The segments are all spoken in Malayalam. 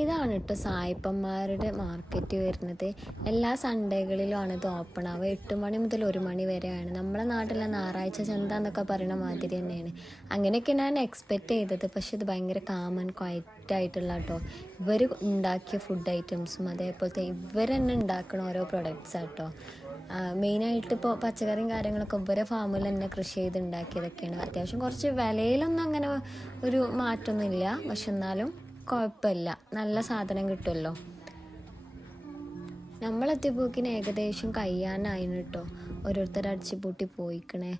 ഇതാണ് കേട്ടോ സായിപ്പന്മാരുടെ മാർക്കറ്റ് വരുന്നത്. എല്ലാ സൺഡേകളിലുമാണ് ഇത് ഓപ്പൺ ആവുക. 8 മണി മുതൽ 1 മണി വരെയാണ്. നമ്മളെ നാട്ടിലെ ഞായറാഴ്ച ചന്ത എന്നൊക്കെ പറയുന്ന മാതിരി തന്നെയാണ്. അങ്ങനെയൊക്കെ ഞാൻ എക്സ്പെക്റ്റ് ചെയ്തത്. പക്ഷെ ഇത് ഭയങ്കര കാം ആൻഡ് ക്വയറ്റ് ആയിട്ടുള്ള കേട്ടോ. ഇവർ ഉണ്ടാക്കിയ ഫുഡ് ഐറ്റംസും അതേപോലത്തെ ഇവർ തന്നെ ഉണ്ടാക്കുന്ന ഓരോ പ്രൊഡക്ട്സ് ആട്ടോ. മെയിനായിട്ട് ഇപ്പോൾ പച്ചക്കറിയും കാര്യങ്ങളൊക്കെ ഇവരെ ഫാമിൽ തന്നെ കൃഷി ചെയ്ത് ഉണ്ടാക്കിയതൊക്കെയാണ്. അത്യാവശ്യം കുറച്ച് വിലയിലൊന്നും അങ്ങനെ ഒരു മാറ്റമൊന്നുമില്ല. പക്ഷെ എന്നാലും കുഴപ്പമില്ല, നല്ല സാധനം കിട്ടുമല്ലോ. നമ്മളെത്തിയപ്പോക്കിന് ഏകദേശം കഴിയാനായിന് കേട്ടോ. ഓരോരുത്തർ അടിച്ചു പൂട്ടി പോയിക്കണേ.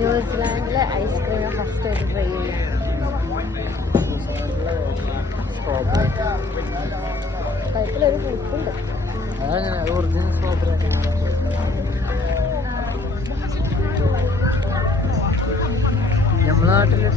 ന്യൂസിലാൻഡിലെ ഐസ്ക്രീം ഫസ്റ്റ് ആയിട്ട് ട്രൈ ചെയ്യാം. കഴുത്തിലൊരു പൂപ്പുണ്ട്. നമ്മളെ നാട്ടിലെ